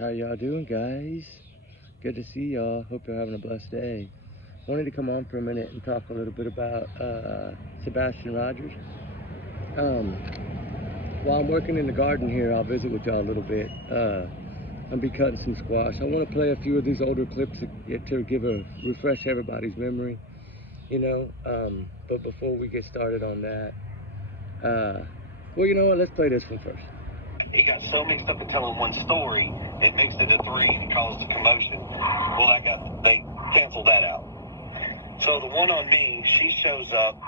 How y'all doing, guys? Good to see y'all. Hope you're having a blessed day. Wanted to come on for a minute and talk a little bit about Sebastian Rogers. While I'm working in the garden here, I'll visit with y'all a little bit. I'll be cutting some squash. I want to play a few of these older clips to refresh everybody's memory, you know. But before we get started on that, well, you know what? Let's play this one first. He got so mixed up in telling one story, it mixed into three and caused a commotion. Well, they canceled that out. So the one on me, she shows up,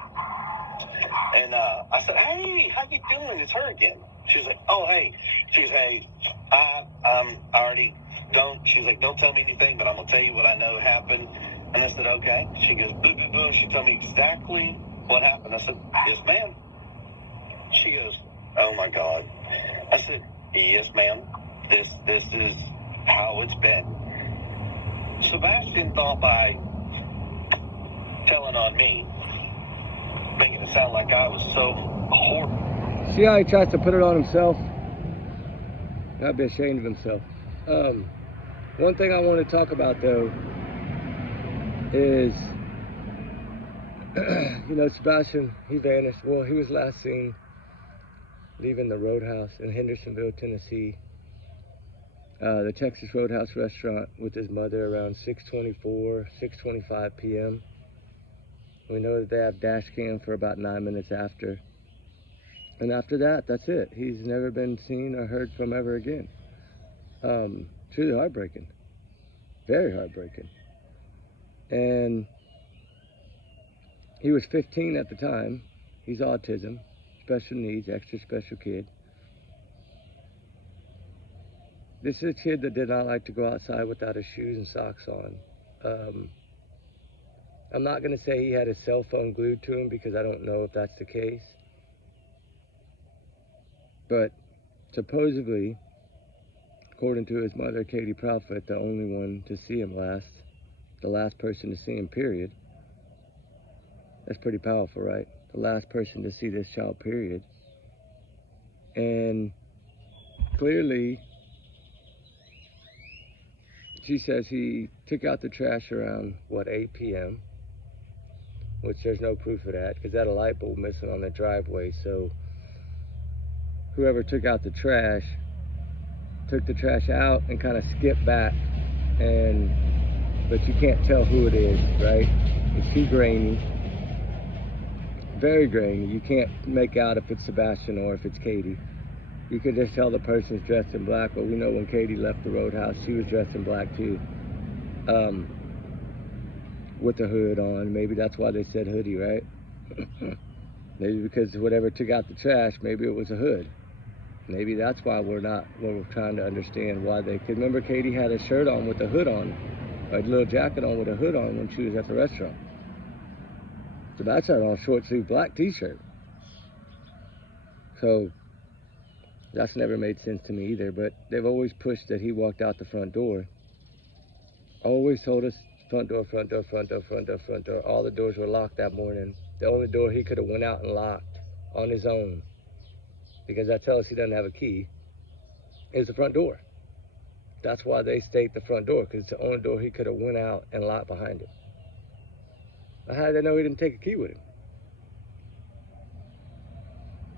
and I said, "Hey, how you doing? It's her again." She's like, "Oh, hey." She's, "Hey, I already don't." She's like, "Don't tell me anything, but I'm gonna tell you what I know happened." And I said, "Okay." She goes, "Boo, boo, boo." She told me exactly what happened. I said, "Yes, ma'am." She goes, "Oh my God." I said, "Yes, ma'am. This is how it's been." Sebastian thought by telling on me, making it sound like I was so horrible. See how he tries to put it on himself? I'd be ashamed of himself. One thing I want to talk about, though, is, you know, Sebastian, he vanished. Well, he was last seen leaving the Roadhouse in Hendersonville, Tennessee, the Texas Roadhouse restaurant, with his mother around 6:25 p.m. We know that they have dash cam for about 9 minutes after. And after that, that's it. He's never been seen or heard from ever again. Truly heartbreaking. Very heartbreaking. And he was 15 at the time. He's autism, special needs, extra special kid. This is a kid that did not like to go outside without his shoes and socks on. I'm not going to say he had his cell phone glued to him, because I don't know if that's the case. But supposedly, according to his mother, Katie Proudfoot, the only one to see him last, the last person to see him, period. That's pretty powerful, right? The last person to see this child, period. And clearly, she says he took out the trash around, 8 p.m., which there's no proof of that, because that a light bulb missing on the driveway. So whoever took out the trash took the trash out and kind of skipped back, but you can't tell who it is, right? It's too grainy, very grainy. You can't make out if it's Sebastian or if it's Katie. You can just tell the person's dressed in black, but we know when Katie left the Roadhouse, she was dressed in black too, with the hood on. Maybe that's why they said hoodie, right? Maybe because whatever took out the trash, maybe it was a hood. Maybe that's why we're trying to understand why they could. Remember, Katie had a shirt on with a hood on, or a little jacket on with a hood on when she was at the restaurant. Sebastian had on a short sleeve black t-shirt. So that's never made sense to me either, but they've always pushed that he walked out the front door. Always told us front door, front door, front door, front door, front door. All the doors were locked that morning. The only door he could have went out and locked on his own, because that tells us he doesn't have a key, is the front door. That's why they state the front door, because it's the only door he could have went out and locked behind it. How did they know he didn't take a key with him?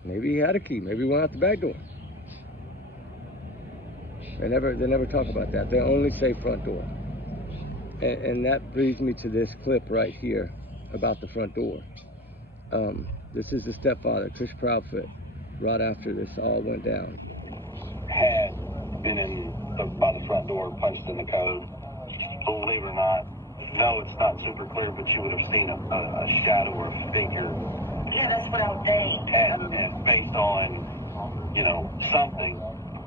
Maybe he had a key. Maybe he went out the back door. They never talk about that. They only say front door. And that brings me to this clip right here about the front door. This is the stepfather, Chris Proudfoot, right after this all went down. Had been by the front door, punched in the code. Believe it or not, no, it's not super clear, but you would have seen a shadow or a figure. Yeah, that's what I would think. And based on, you know, something,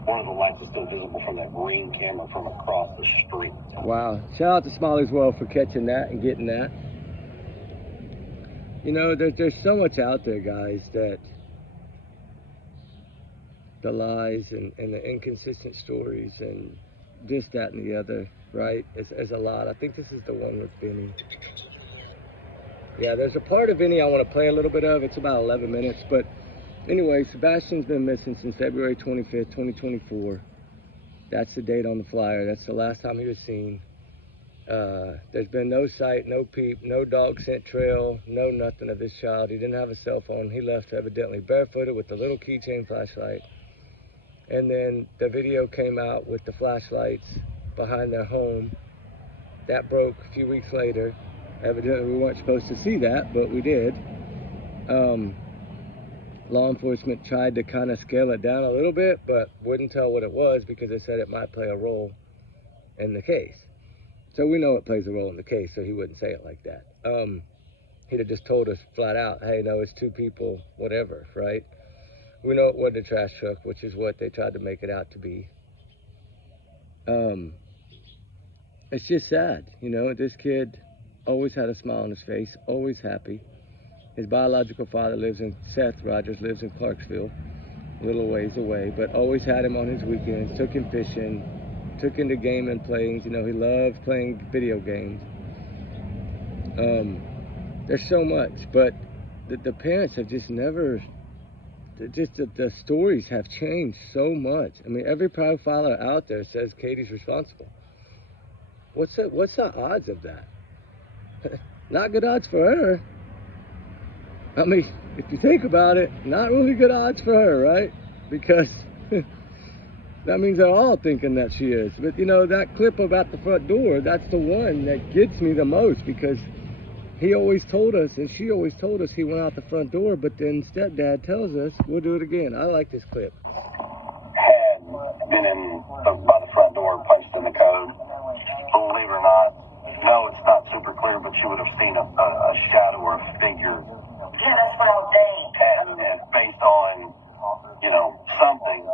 one of the lights is still visible from that green camera from across the street. Wow. Shout out to Smiley as well for catching that and getting that. You know, there's so much out there, guys, that the lies and the inconsistent stories and this, that, and the other, right? It's a lot. I think this is the one with Vinny. Yeah, there's a part of Vinny I want to play a little bit of. It's about 11 minutes, but anyway, Sebastian's been missing since February 25th, 2024. That's the date on the flyer. That's the last time he was seen. There's been no sight, no peep, no dog scent trail, no nothing of this child. He didn't have a cell phone. He left evidently barefooted with a little keychain flashlight. And then the video came out with the flashlights behind their home. That broke a few weeks later. Evidently we weren't supposed to see that, but we did. Law enforcement tried to kind of scale it down a little bit, but wouldn't tell what it was because they said it might play a role in the case. So we know it plays a role in the case, so he wouldn't say it like that. He'd have just told us flat out, hey, no, it's two people, whatever, right? We know it wasn't a trash truck, which is what they tried to make it out to be. It's just sad, you know. This kid always had a smile on his face, always happy. His biological father Seth Rogers lives in Clarksville, a little ways away, but always had him on his weekends, took him fishing, took him to gaming, playing. You know, he loved playing video games. There's so much, but the parents have just never, the stories have changed so much. I mean, every profiler out there says Katie's responsible. What's the odds of that? Not good odds for her. I mean, if you think about it, not really good odds for her, right? Because that means they're all thinking that she is. But, you know, that clip about the front door, that's the one that gets me the most, because he always told us, and she always told us he went out the front door, but then stepdad tells us, we'll do it again. I like this clip. Had been by the front door, punched in the code. Believe it or not, no, it's not super clear, but you would have seen a shadow or a figure. Yeah, that's what I'll think. And based on, you know, something,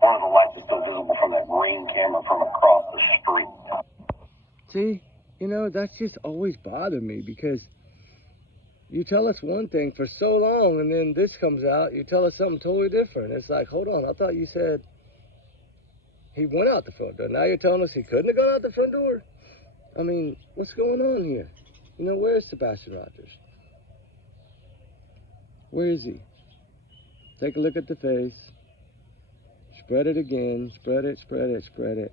one of the lights is still visible from that green camera from across the street. See, you know, that's just always bothered me, because you tell us one thing for so long, and then this comes out, you tell us something totally different. It's like, hold on, I thought you said he went out the front door. Now you're telling us he couldn't have gone out the front door? I mean, what's going on here? You know, where's Sebastian Rogers? Where is he? Take a look at the face. Spread it again. Spread it, spread it, spread it.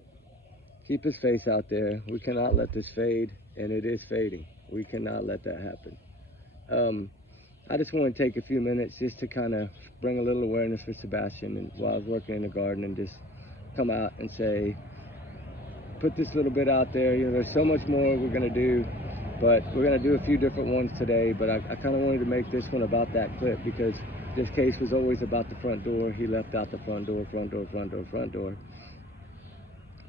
Keep his face out there. We cannot let this fade, and it is fading. We cannot let that happen. I just want to take a few minutes just to kind of bring a little awareness for Sebastian, and while I was working in the garden, and just come out and say, put this little bit out there. You know, there's so much more we're going to do, but we're going to do a few different ones today. But I kind of wanted to make this one about that clip, because this case was always about the front door. He left out the front door, front door, front door, front door.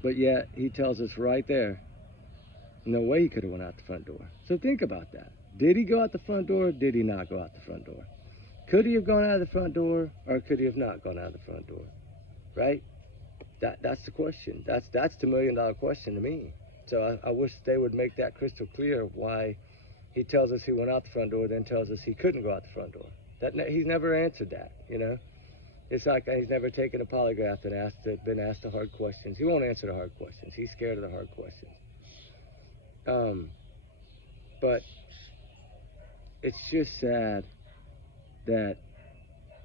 But yet he tells us right there, no way he could have went out the front door. So think about that. Did he go out the front door, or did he not go out the front door? Could he have gone out of the front door, or could he have not gone out of the front door? Right? That's the question. That's the $1 million question to me. So I wish they would make that crystal clear, why he tells us he went out the front door, then tells us he couldn't go out the front door. He's never answered that, you know? It's like he's never taken a polygraph and been asked the hard questions. He won't answer the hard questions. He's scared of the hard questions. But it's just sad that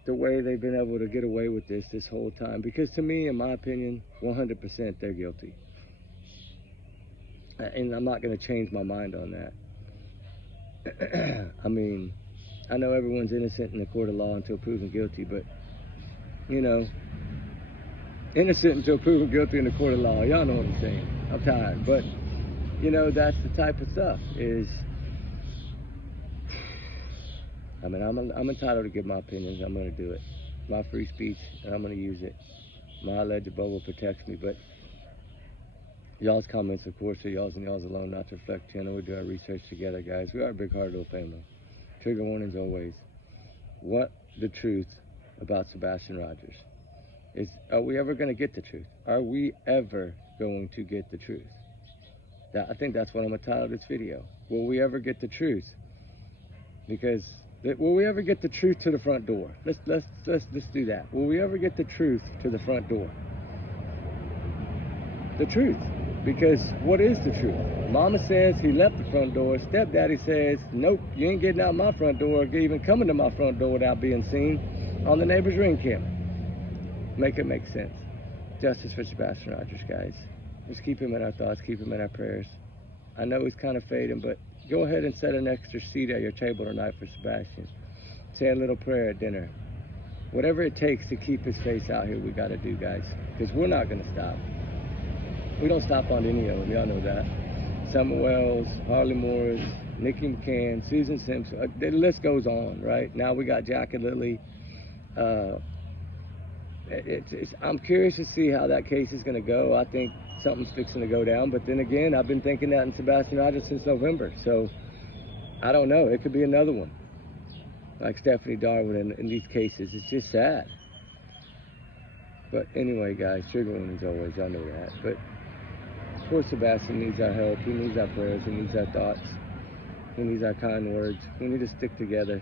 the way they've been able to get away with this whole time. Because to me, in my opinion, 100% they're guilty. And I'm not going to change my mind on that. I mean, I know everyone's innocent in the court of law until proven guilty, but, you know, innocent until proven guilty in the court of law. Y'all know what I'm saying. I'm tired. But, you know, that's the type of stuff is, I mean, I'm entitled to give my opinions. I'm going to do it. My free speech, and I'm going to use it. My alleged bubble protects me, but y'all's comments, of course, are y'all's and y'all's alone, not to reflect channel. We do our research together, guys. We are a big-hearted little family. Trigger warnings always. What the truth about Sebastian Rogers is? Are we ever going to get the truth? Are we ever going to get the truth? I think that's what I'm going to title this video. Will we ever get the truth? Because will we ever get the truth to the front door? Let's do that. Will we ever get the truth to the front door? The truth. Because what is the truth? Mama says he left the front door. Stepdaddy says, nope, you ain't getting out my front door or even coming to my front door without being seen on the neighbor's ring camera. Make it make sense. Justice for Sebastian Rogers, guys. Just keep him in our thoughts, keep him in our prayers. I know he's kind of fading, but go ahead and set an extra seat at your table tonight for Sebastian. Say a little prayer at dinner. Whatever it takes to keep his face out here, we got to do, guys. Because we're not going to stop. We don't stop on any of them. Y'all know that. Summer Wells, Harley Morris, Nikki McCann, Susan Simpson. The list goes on, right? Now we got Jack and Lily. I'm curious to see how that case is going to go. I think something's fixing to go down. But then again, I've been thinking that in Sebastian Rogers since November. So I don't know. It could be another one. Like Stephanie Darwin in these cases. It's just sad. But anyway, guys, trigger warnings always. Y'all know that. But poor Sebastian needs our help. He needs our prayers. He needs our thoughts. He needs our kind words. We need to stick together.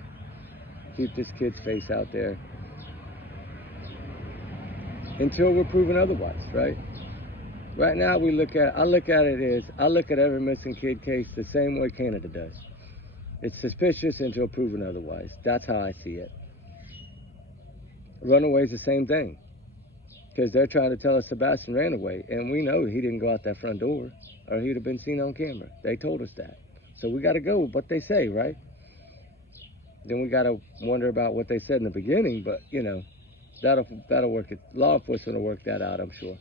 Keep this kid's face out there. Until we're proven otherwise, right? Right now, I look at every missing kid case the same way Canada does. It's suspicious until proven otherwise. That's how I see it. Runaway's the same thing. Because they're trying to tell us Sebastian ran away. And we know he didn't go out that front door, or he'd have been seen on camera. They told us that. So we got to go with what they say, right? Then we got to wonder about what they said in the beginning. But, you know, that'll work it. Law enforcement will work that out, I'm sure.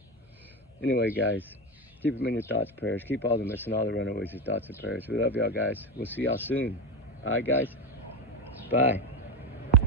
Anyway, guys, keep them in your thoughts, prayers. Keep all the missing, all the runaways, your thoughts and prayers. We love y'all, guys. We'll see y'all soon. All right, guys? Bye.